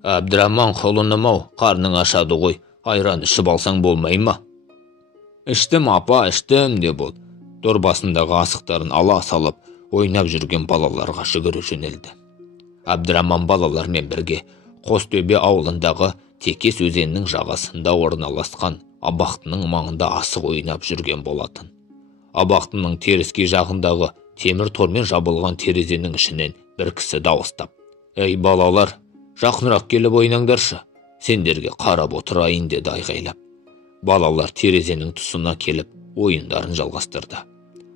Әбдіраман құлыным-ау, қарның ашады ғой, айран ішіп алсаң болмай ма? Іштім апа, іштім деп ол. Дорбасындағы асықтарын ала салып, ойнап жүрген балаларға жүгіре жөнелді. Әбдіраман балалармен бірге Қостөбе ауылындағы Текес өзенінің жағасында орналасқан абақтының маңында асық ойнап жүрген болатын. Абақтының теріскей жағындағы темір тормен жабылған терезенің ішінен бір кісі дауыстап: «Ей балалар, жақынырақ келіп ойнаңдаршы, сендерге қарап отырайын», деді айғайлап. Балалар терезенің тұсына келіп ойындарын жалғастырды.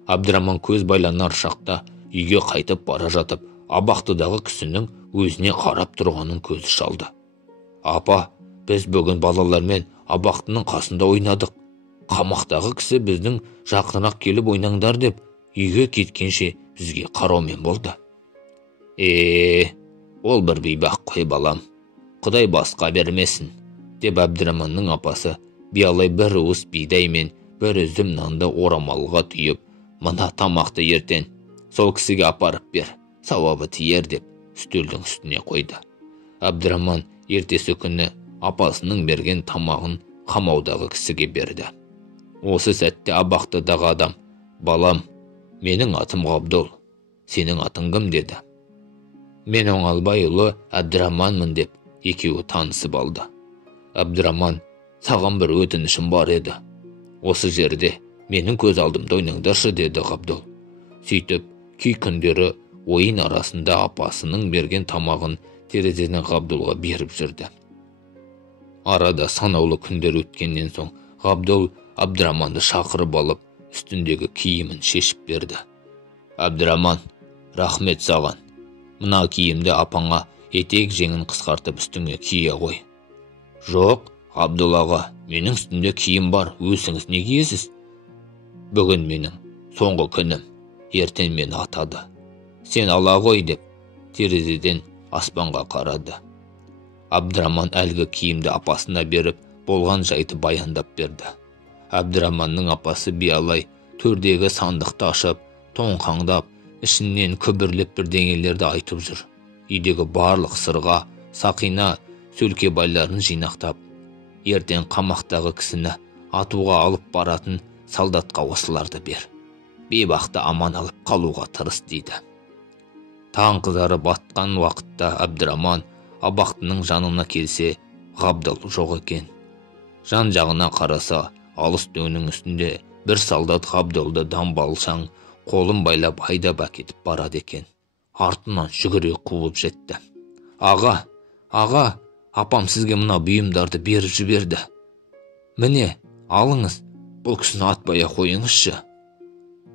Әбдіраман көз байланар шақта үйге қайтып бара жатып, абақтыдағы кісінің өзіне қарап тұрғанын көзі шалды. «Апа, біз бүгін балалармен абақтының қасында ойнадық. Қамақтағы кісі біздің жақынырақ келіп ойнаңдар деп үйге кеткенше бізге қараумен болды». Ол бір бейбақ қой балам, Құдай басқа бермесін», деп Әбдіраманның апасы биялай бір уыс бидай мен бір үзім нанды орамалға түйіп: «Мына тамақты ертең сол кісіге апарып бер, сауабы тиер», деп үстелдің үстіне қойды. Әбдіраман ертесі күні апасының берген тамағын қамаудағы кісіге берді. Осы сәтте абақтыдағы адам: «Балам, менің атым Ғабдол, сенің атың кім?» деді. «Мен Оңалбайұлы Әбдіраманмын», деп екеуі танысып алды. Әбдіраман: «Саған бір өтінішім бар еді. Осы жерде менің көз алдымда ойнаңдаршы», деді Ғабдол. Сөйтіп, кей күндері ойын арасында апасының берген тамағын терезеден Ғабдолға беріп жүрді. Арада санаулы күндер өткеннен соң Ғабдол Әбдіраманды шақырып алып, үстіндегі киімін шешіп берді. «Әбдіраман, рахмет саған. Мына киімді апаңа етек жеңін қысқартып үстіңе кие ғой». «Жоқ, Ғабдол аға, менің үстімде киім бар, өзіңіз не киесіз?» «Бүгін менің соңғы күнім, ертең мені атады. Сен ала ғой», деп терезеден аспанға қарады. Әбдіраман әлгі киімді апасына беріп, болған жайды баяндап берді. Әбдіраманның апасы биялай төрдегі сандықты ашып, тоңқаңдап, ішінен күбірлеп бірдеңелерді айтып жүр. Үйдегі барлық сырға, сақина, сөлкебайларын жинақтап: «Ертең қамақтағы кісіні атуға алып баратын солдатқа осыларды бер. Бейбақты аман алып қалуға тырыс», дейді. Таң қызарып атқан уақытта Әбдіраман абақтының жанына келсе, Ғабдол жоқ екен. Жан жағына қараса, алыс дөңнің үстінде бір солдат Ғабдолды дамбалшаң қолын байлап айдап әкетіп барады екен. Артынан жүгіре қуып жетті. «Аға, апам сізге мына бұйымдарды беріп жіберді. Міне, алыңыз, бұл кісіні атпай қойыңызшы».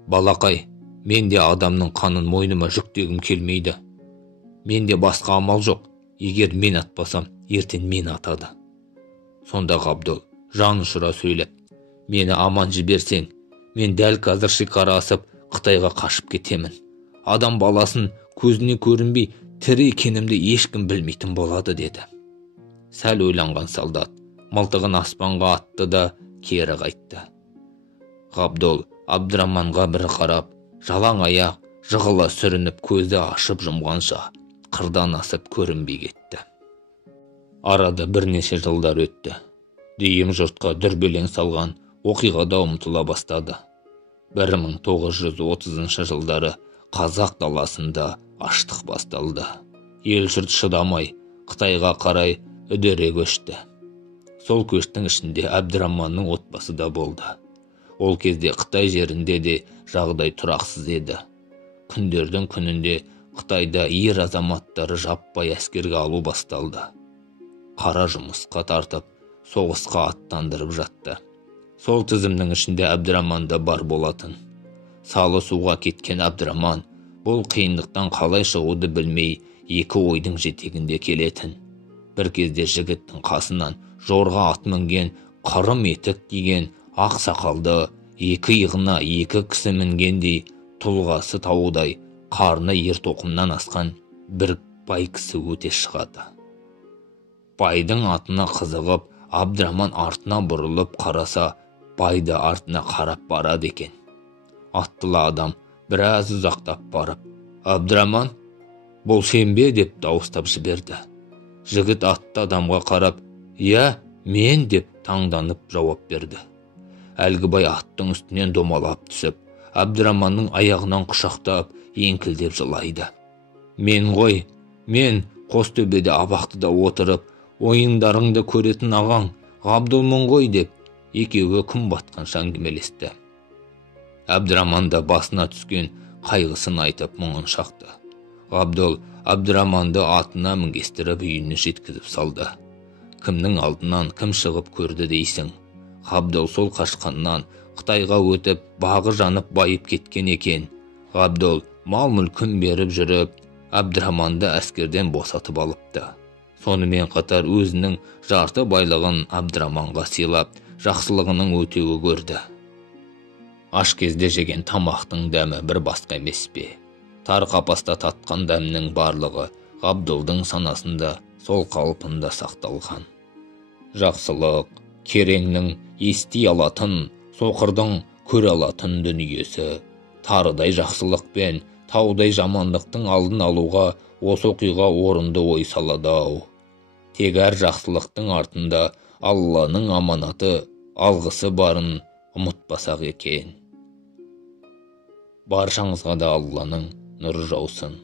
«Балақай, мен де адамның қанын мойныма жүктегім келмейді. Менде басқа амал жоқ. Егер мен атпасам, ертең мені атады». Сонда Ғабдол жан ұшыра сөйлеп: «Мені аман жіберсең, мен дәл қазір шекара асып Қытайға қашып кетемін. Адам баласын көзіне көрінбей тірі екенімді ешкім білмейтін болады», деді. Сәл ойланған солдат мылтығын аспанға атты да кері қайтты. Ғабдол Әбдіраманға бір қарап, жалаң аяқ, жығыла сүрініп көзді ашып жұмғанша қырдан асып көрінбей кетті. Арада бірнеше жылдар өтті. Дүйім жұртқа дүрбелең салған оқиғада ұмытыла бастады. 1930 жылдары қазақ даласында аштық басталды. Ел жұрт шыдамай Қытайға қарай үдере көшті. Сол көштің ішінде Әбдіраманның отбасы да болды. Ол кезде Қытай жерінде де жағдай тұрақсыз еді. Күндердің күнінде Қытайда ер азаматтары жаппай әскерге алу басталды. Қара жұмысқа тартып, соғысқа аттандырып жатты. Сол тізімнің ішінде Әбдіраман да бар болатын. Салы суға кеткен Әбдіраман бұл қиындықтан қалай шығуды білмей екі ойдың жетегінде келетін. Бір кезде жігіттің қасынан жорға ат мінген, қырым етік киген, ақ сақалды, екі иығына екі кісі мінгендей, тұлғасы таудай, қарны ер тоқымнан асқан бір бай кісі өте шығады. Байдың атына қызығып, Әбдіраман артына бұрылып қараса, бай да артына қарап барады екен. Аттылы адам біраз ұзақтап барып: «Әбдіраман, бұл сен бе?» деп дауыстап жіберді. Жігіт атты адамға қарап, «Я, мен» деп таңданып жауап берді. Әлгі бай аттың үстінен домалап түсіп, Әбдіраманның аяғынан құшақтап, еңкілдеп жылайды. «Мен ғой, мен Қостөбеде абақтыда отырып, ойындарыңды көретін ағаң, Ғабдолмын ғой» деп, екеуі күн батқанша әңгімелесті. Әбдіраман да басына түскен қайғысын айтып мұңын шақты. Ғабдол Әбдіраманды атына мінгестіріп үйіне жеткізіп салды. «Кімнің алдынан кім шығып көрді дейсің? Ғабдол сол қашқаннан Қытайға өтіп, бағы жанып байып кеткен екен. Ғабдол мал-мүлкін беріп жүріп, Әбдіраманды әскерден босатып алыпты. Сонымен қатар өзінің жарты байлығын Әбдіраманға сыйлап, жақсылығының өтеуі көрді. Аш кезде жеген тамақтың дәмі бір басқа емес пе? Тар қапаста татқан дәмнің барлығы Ғабдолдың санасында сол қалпында сақталған. Жақсылық, кереңнің ести алатын, соқырдың көре алатын дүниесі. Тарыдай жақсылық пен таудай жамандықтың алдын алуға осы оқиға орынды ой салады-ау. Тек әр жақсылықтың артында Алланың аманаты, алғысы барын ұмытпасақ екен. Баршаңызға да Алланың нұры жаусын.